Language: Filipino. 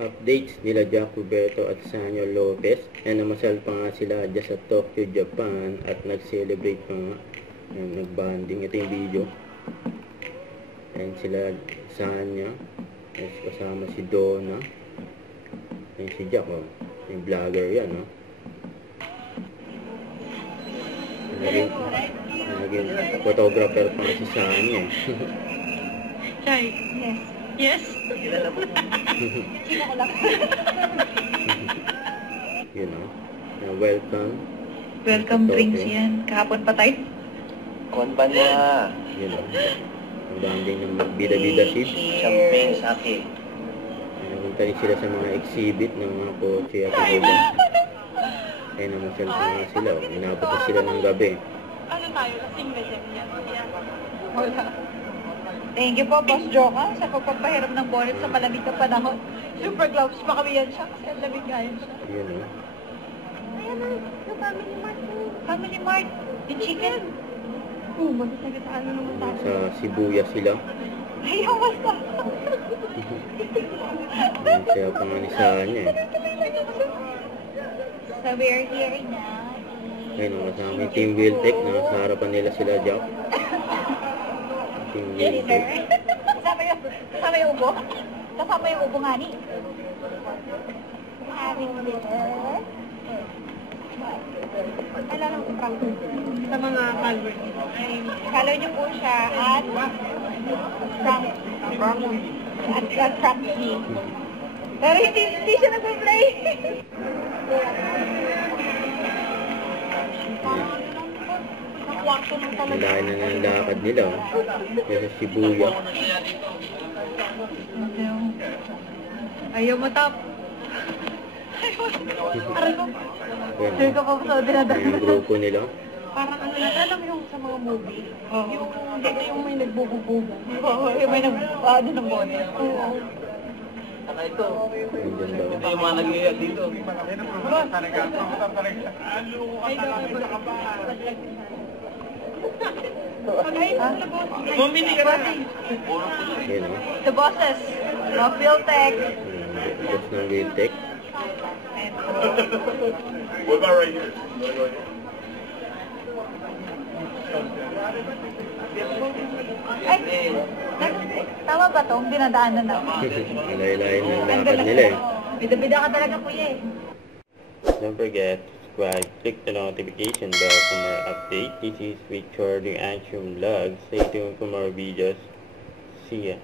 updates nila Jack Roberto at Sanyo Lopez. Yan, namasal pa nga sila dyan sa Tokyo, Japan at nag-celebrate pa nga. Yan, nag-banding. Ito yung video. Yan sila, Sanyo. Yan, kasama si Donna. Yan si Jack, oh. Yung vlogger yan, oh. Naging photographer pa nga si Sanyo. Chai. Yes. Yes. Sino ko lang? You know, welcome. Welcome drinks yan. Kahapon pa tayo. Konban na. You know, ang banding ng bida-bida seeds. Champagne sake. Napunta rin sila sa mga exhibit ng mga kotse at iba. Kaya namasyal pa nga sila. Inabot na sila ng gabi. Ano tayo? Lasing na dyan yan. Wala. Thank you po, Boss Joka, sa pagpapahiram ng bonnet sa malamig na panahon. Super gloves pa kami yan siya kasi ang lamig nga yan siya. Yun, oh. Ayan na, yung Family Mart. Family Mart, yung chicken. Magsasagot sa ano naman tayo. Sa Shibuya sila. Ayaw, basta. Ang saya pa nga ni Sanya, eh. So we're here na. Ayun, kasama yung Team Wiltec. Nasa harapan nila sila, Jack. Team Wiltec. Kasama yung ubo? Kasama yung ubo nga ni? Having dinner. Kailangan ko prank sa mga followers. Follow niyo po siya at prank. At prank me. Pero hindi siya nag-play. Ang layo na ng lakad nila, oh. Kaya sa Shibuya. Ayaw mo tap. Aray ko. Ayun, Sir ko pa sa dinadaan. yung grupo nila. Parang ano na, alam mo yung sa mga movie. Yung dito yung may nagbubububo. Oo, yung may nag-ano ng bonnet. Oo. Saka ito. Nandyan daw. Ito yung mga nag-iiyak dito. Bumili ka na. Ayun, oh. The bosses. Mga Philtech. Boss ng Wiltec. What about right here? Ay, tama ba to? Dinadaanan na. Ang layo-layo ng lakad nila, eh. Bida-bida ka talaga po eh. Don't forget, subscribe, click the notification bell for more updates. This is Victor the Action Vlog. Stay tuned for more videos. See ya.